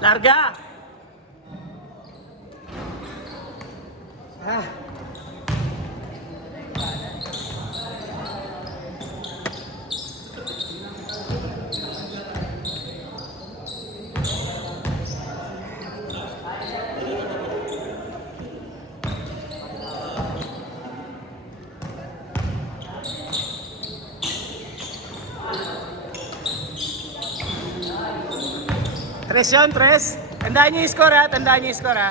Larga! Ah. Tres yun, tres. Tandaan niyo yung score ha, tandaan niyo yung score ha.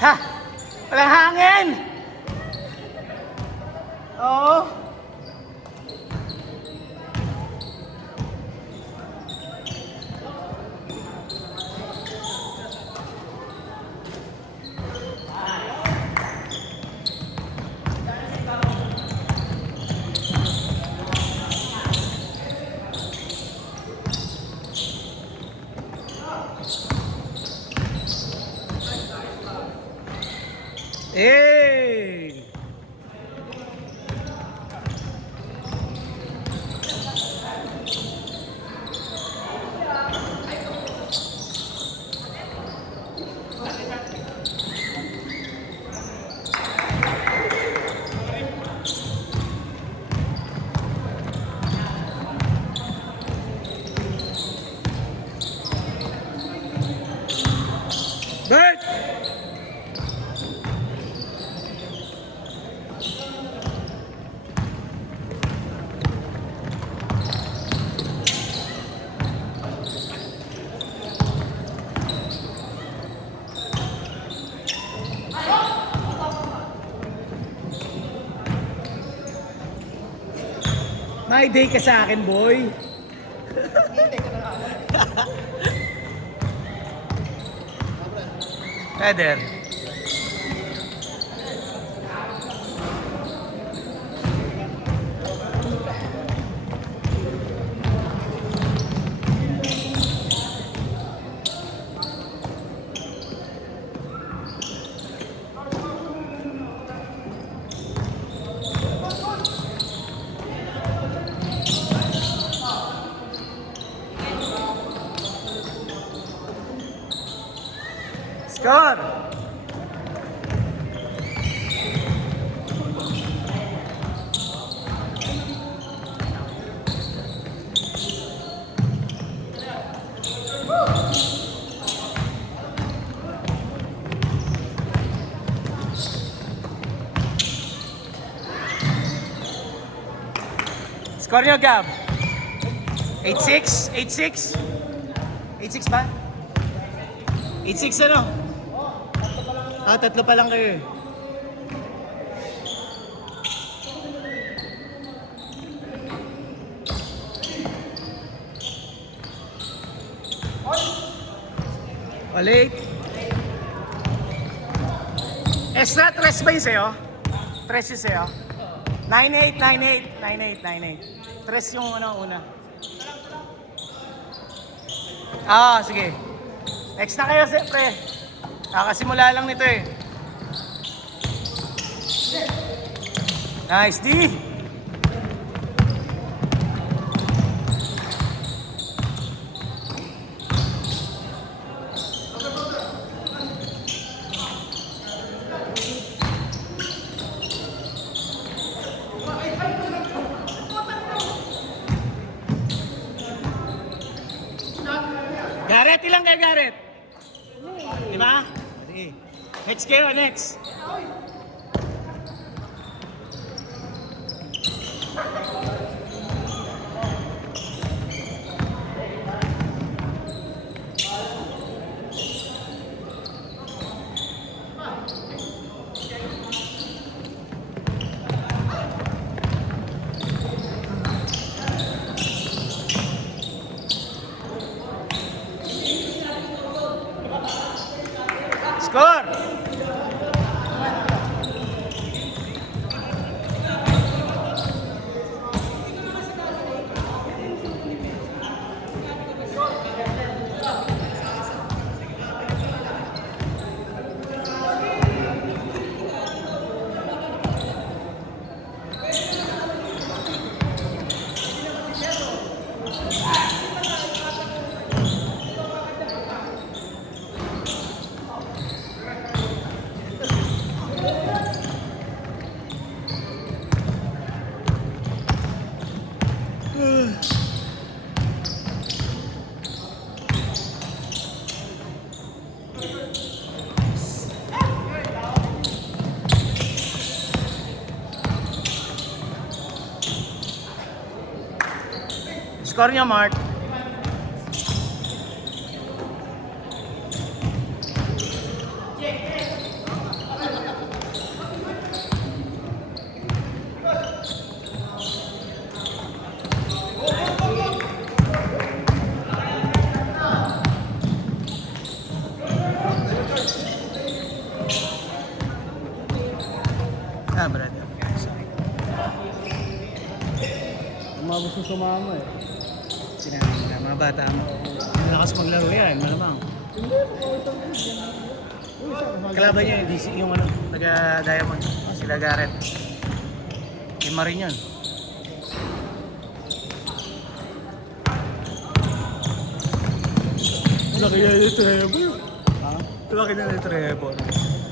Ha! Walang hangin! Oo. Hey! Bert! May day ka sa akin, boy. Heather. Score! Score nyo, Gab? 8-6? 8-6? 8-6 ba? 8-6 ano? Ah, tatlo pa lang kayo eh. Ulit. Extra 3 ba yung sa'yo? 3 yung sa'yo? 9-8, 9-8, 9-8, 9-8. 3 yung una. Ah, sige. Next na kayo, siyempre. Kakasimula lang nito eh. Nice, D! Garrett, ilang kayo, Garrett? Diba? Sige. Next kayo, next. Score! Score niyo, Mark. Ah, brad. Mga gusto sumama eh. Sinabi na, mga bata mo. Malakas maglaro yan, malamang. Kalaban niya yung DC, yung ano, taga-Diamond. Sila Garrett. Lima rin yun. Laki na yung Trevor. Ha? Laki na yung Trevor.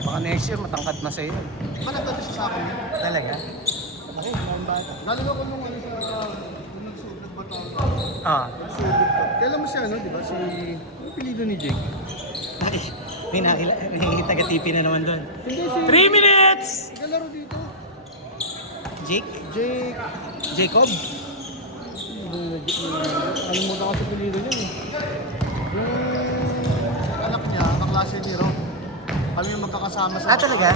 Baka next year matangkad na sa'yo. Managanda siya sa akin yun. Talaga? Laki, mga bata. Galing ako nung ano sa... Nagsugat ba tayo? Ah. Nagsugat pa. Kailan mo siya ano, di ba? Si... Ano pilido ni Jake? Ay, may taga-TV na naman doon. Hindi si... 3 minutes! Naglalaro dito. Jake? Jake... Jacob? Alimutan ko sa pilido niya eh. Yung anak niya, kaklase ni Rob. Kami yung magkakasama sa... Ah, talaga?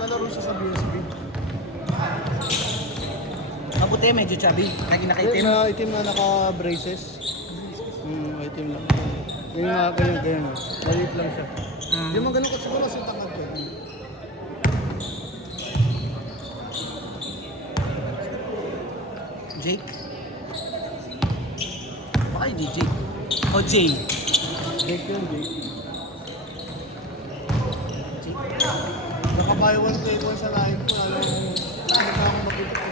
Naglalaro siya sa BSB. Mabuti, medyo chubby. Lagi nakaitim. Itim na naka-braces. Itim lang. Yung mga ganyan. Maliit lang siya. Hindi mo ganun kasi siguro kasi tangad ko. Jake? Baka hindi Jake. O Jay. Jake yun, Jake. Jake. Nakabuy one take one sa line ko. Hindi na ako makita ko.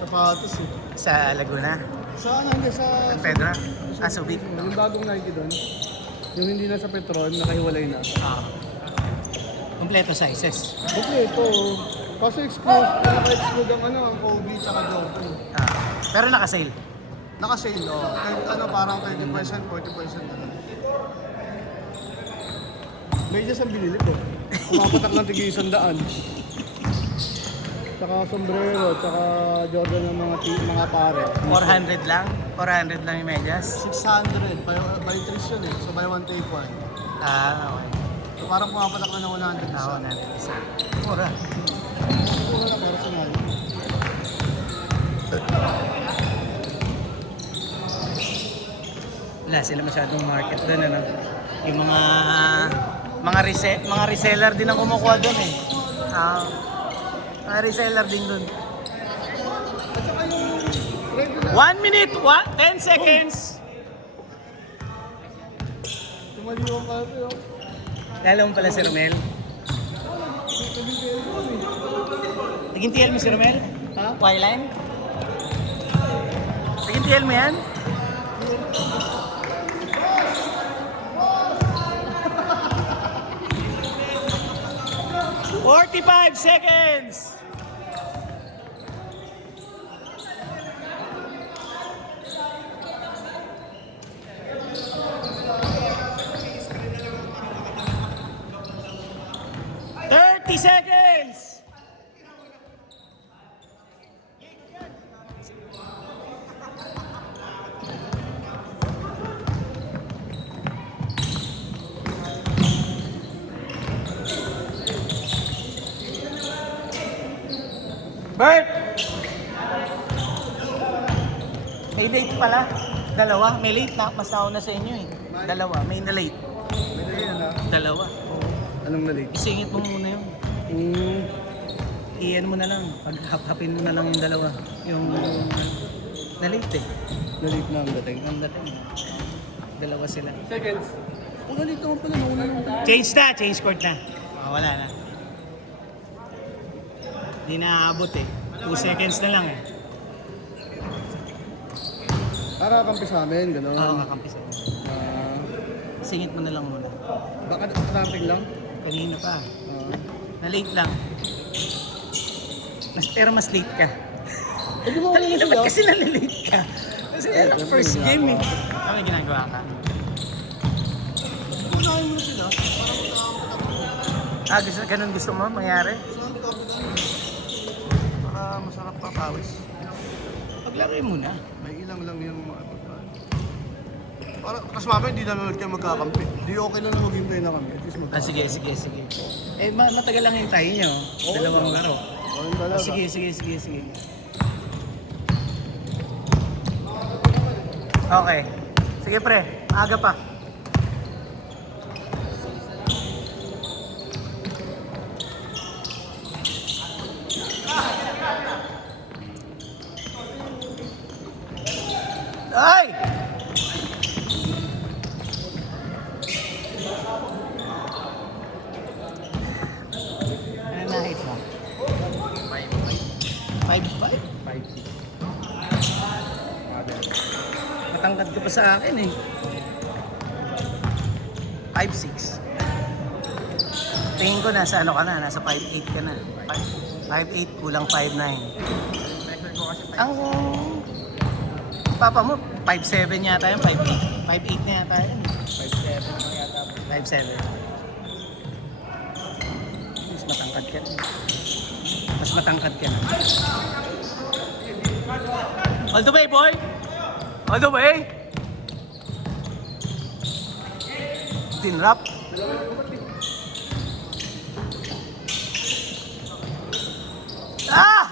Sapatos eh. Sa Laguna. Sa ano, hindi sa... San Pedro. Ah, Subic. Yung bagong Nike doon. Yung hindi na sa Petron, nakahiwalay na. Ah. Kompleto sizes. Kompleto. Kaso exclude, naka-exclude ang ano, ang Kobe tsaka Jordan. Ah. Pero naka-sale. Naka-sale, oh. Kahit ano, parang 30%, 40% na lang. Medyas ang binili ko. Pumapatak ng tigi 100. Tsaka sombrero, tsaka Jordan ng mga pare. 400 lang. 400 lang yung medyas. 600, by 3 yun eh. So by 1 take 1. Ah, okay. So parang pumapatak na ng 100 isa. Ah, 100 isa. Mura. Wala na para sa ngayon. Wala sila masyadong market doon, ano? Yung mga reseller din ang kumukuha doon eh. Ah, mga reseller din doon. At saka yung regular. 1 minute, 10 seconds. Tumaliwang ka ito yun. Kala mo pala si Romel? Naging TL mo si Romel? Ha? Wyline? Naging TL mo yan? "45 seconds." "30 seconds." Bert! May late pala. Dalawa. May late na. Mas nauna sa inyo eh. Dalawa. May na late. May lagyan na. Dalawa. Anong na-late? Isingit mo muna yun. Iyan mo na lang. Paghapin mo na lang yung dalawa. Yung na late eh. Na-late na ang dating. Ang dating. Dalawa sila. Seconds. Oh, na-late naman pala. Nauna naman. Change na. Change court na. Oh, wala na. Hindi na aabot eh. 2 seconds na lang eh. Para kampi sa amin, gano'n. Oo, kakampi sa Singit mo na lang muna. Baka starting lang. Kanina pa. Na-late lang. Pero mas late ka. Eh, di ba wala na Kanina sila? ba't kasi na-late ka? Kasi yan ang first game eh. Ano ginagawa ka? Unahin mo na sila. Para magkakaroon. Ganun gusto mo mangyari? Saan ka? Para masarap pa pawis. Pag Paglaro mo na. May ilang lang yung mga pagkain. Kasi mamaya hindi naman ulit kayo magkakampi. Di okay lang na mag-hintay na kami. At least Sige. Matagal lang hintayin nyo. Dalawang laro. Oo, talaga. Sige. Okay. Sige pre, aga pa. Ay! Ano na height mo? 5'5"? 5'6". Matangkad ka pa sa akin eh. 5'6". Tingin ko nasa ano ka na, nasa 5'8 ka na. 5'8 kulang 5'9". Ang papa mo, 5'7 yata yun, 5'8". 5'8 na yata yun. 5'7". Mas matangkad ka na. Mas matangkad ka na. All the way, boy! All the way! Tinrap. Ah!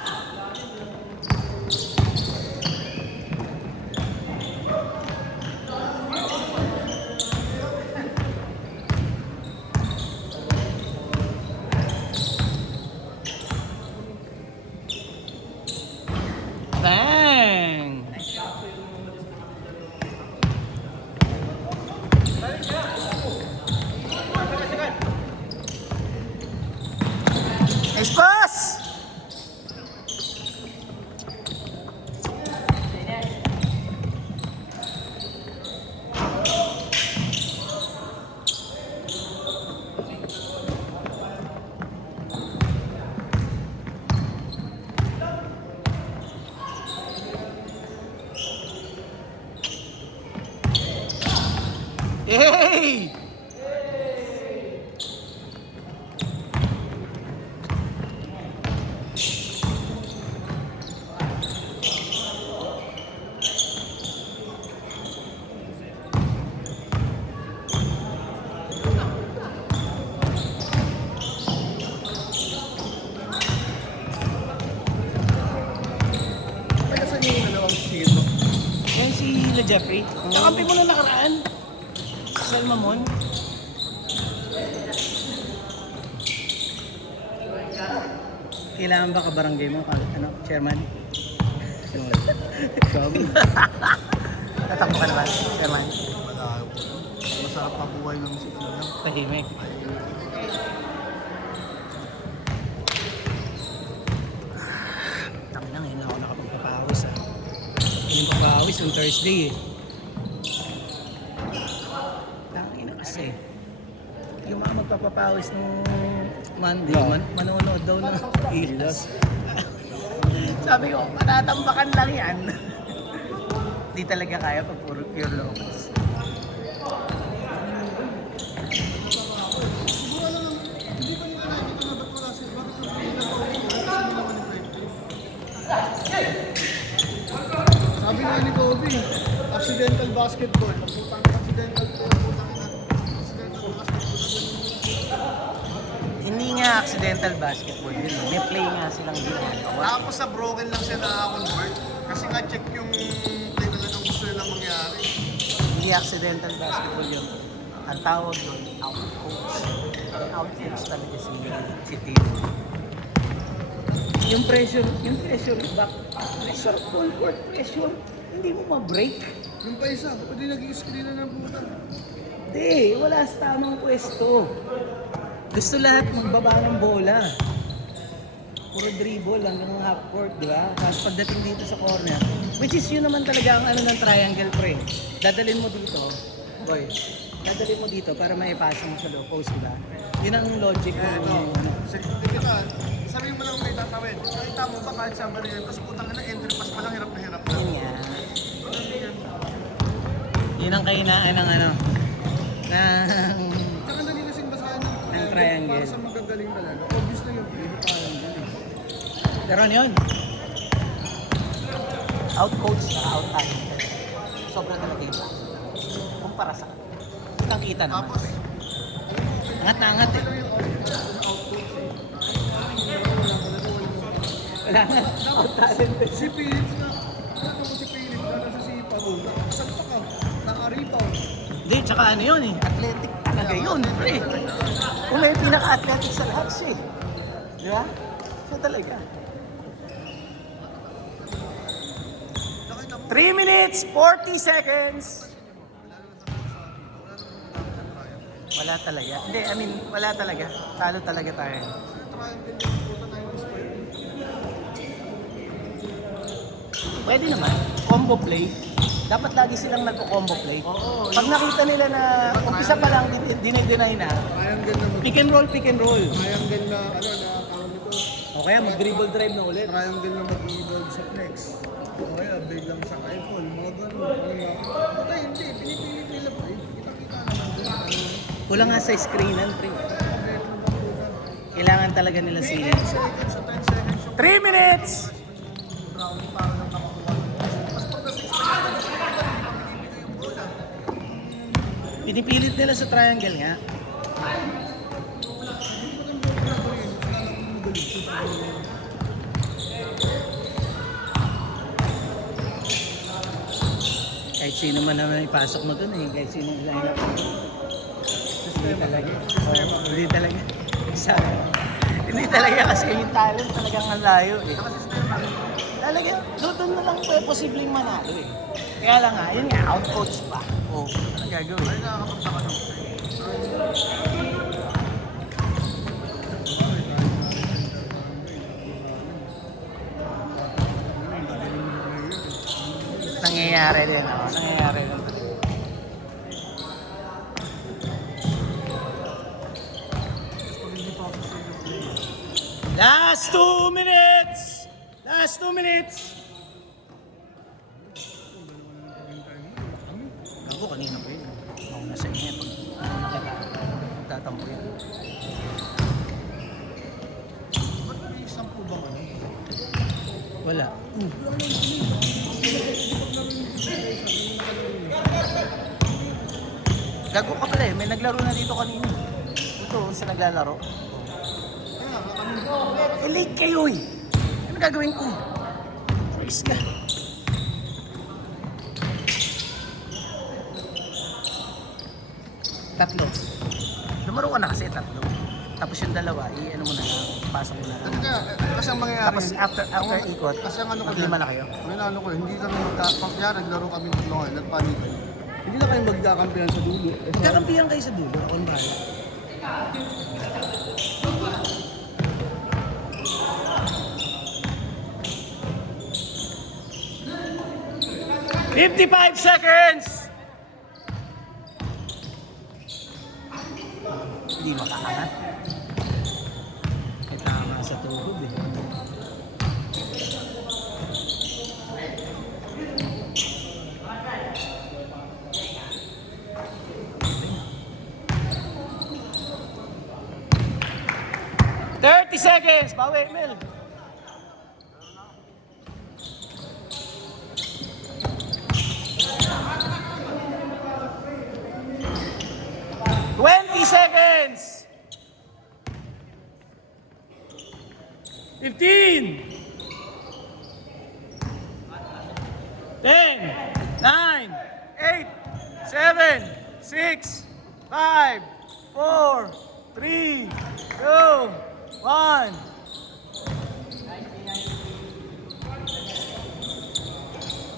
Bang! Nice pass! Hey! Kaya saan yung dalawang sigit mo? Yan si La Jeffrey. Kakampi mo nung nakaraan. Sal Mamon. Kailangan ba ka-barangay mo? Ano, chairman? Sabi. Tatakbo ka naman, chairman. Wala. Masarap pa buhay ng si ano lang. Tahimik. Taki na ngayon lang ako nakapagpapawis ah. Yung papawis yung Thursday eh. Taki na kasi. Yung mga magpapapawis nung Monday, No. manonood daw ng Gilas. Sabi ko, matatambakan lang yan. Di talaga kaya pag pure locals. Sabi nga ni Kobe, accidental basketball. Putang accidental to, putang ina. Accidental basketball. Hindi nga accidental basketball yun. May play nga silang ginagawa. Tapos sa broken lang siya na-convert. Kasi nga check yung play talagang gusto nilang mangyari. Hindi accidental basketball yun. Ang tawag doon, out-coach. Out-coach talaga si team. Yung pressure back, pressure, full court pressure, hindi mo ma-break. Yung pa isa, pwede nag-i-screen na ng puta. Hindi, wala sa tamang pwesto. Gusto lahat magbaba ng bola. Puro dribble hanggang half court, di ba? Tapos pagdating dito sa corner, which is yun naman talaga ang ano ng triangle pre. Dadalhin mo dito, boy. Dadalhin mo dito para maipasa mo sa low post, di ba? Yun ang logic mo. Ano. Sige ka, sabihin mo lang may tatawid. Nakita mo ba kahit sa baril, tapos putang na entry pass pa lang, hirap na hirap na. Yun nga. Yun ang kahinaan ng ano, ng Saka dali kasing basahan Ang triangle. Para sa magagaling talaga. Obvious na yung play, triangle eh. pero ano yun. Out-coach na out-talented. Sobrang talaga yung lakas. Kumpara sa nakita naman. Tapos, Angat na angat eh. Wala na. Out-talented. si Phillips na, ano mo si Phillips na nasa si Pagula. Salpa ka, naka-rebound. Hindi, tsaka ano yun eh. Athletic talaga yun, pre. Una yung pinaka-athletic sa lahat siya eh. Di ba? Siya talaga. 3 minutes, 40 seconds. Wala talaga. Hindi, I mean, wala talaga. Talo talaga tayo. Pwede naman. Combo play. Dapat lagi silang nagko-combo play. Oo, Pag nakita nila na umpisa pa lang dinay-deny na, Triangle na pick and roll, pick and roll. Triangle na, ano, na tawag nito. O kaya mag-dribble drive na ulit. Triangle na mag-evolve sa flex. O kaya, biglang sa rifle, mga ganun. Okay, hindi. Pinipilit nila pa. Kita-kita naman. Kulang nga sa screenan, pre. Kailangan talaga nila si... 10 seconds sa 10 seconds. 3 minutes! Brownie para lang nakakuha. Mas pagka 6 seconds, yung bola. Pinipilit nila sa triangle nga. Kahit sino man naman ipasok mo dun eh. Kahit sino line up. Hindi talaga. Oo, hindi talaga. Sabi. Hindi talaga kasi yung talent talagang ang layo eh. Talaga, doon na lang posibleng manalo eh. Kaya lang nga, yun nga, out-coach pa. O, anong gagawin? Ay, nakakapagtaka ng Nangyayari din, oh. Nangyayari din. Last 2 minutes! Last 2 minutes! Ako kanina pa yun. Ako nasa inyo. Pag nakita, tatampo yun. Ba't may isang po ba kami? Wala. Gago ka pala eh. May naglaro na dito kanina. Ito, sa naglalaro. Kaya, kami Eh, late kayo eh. Ano gagawin ko? Praise ka. Tatlo. Lumaro ka na kasi tatlo. Tapos yung dalawa, ano mo na lang, pasok mo na lang. Kasi ang mangyayari, Tapos after ikot, kasi ang ano ko maglima na kayo. May ano ko, hindi kami magkakampiyara, naglaro kami ng ngayon, nagpanitan. Hindi na kayo magkakampiyan sa dulo. Kakampihan kayo sa dulo, ako ang bahala. $55 seconds! Hindi makaangat. May tama sa tuhod eh. $30 seconds! Bawi, Mel! $20 seconds! 15 10 9 8 7 6 5 4 3 2 1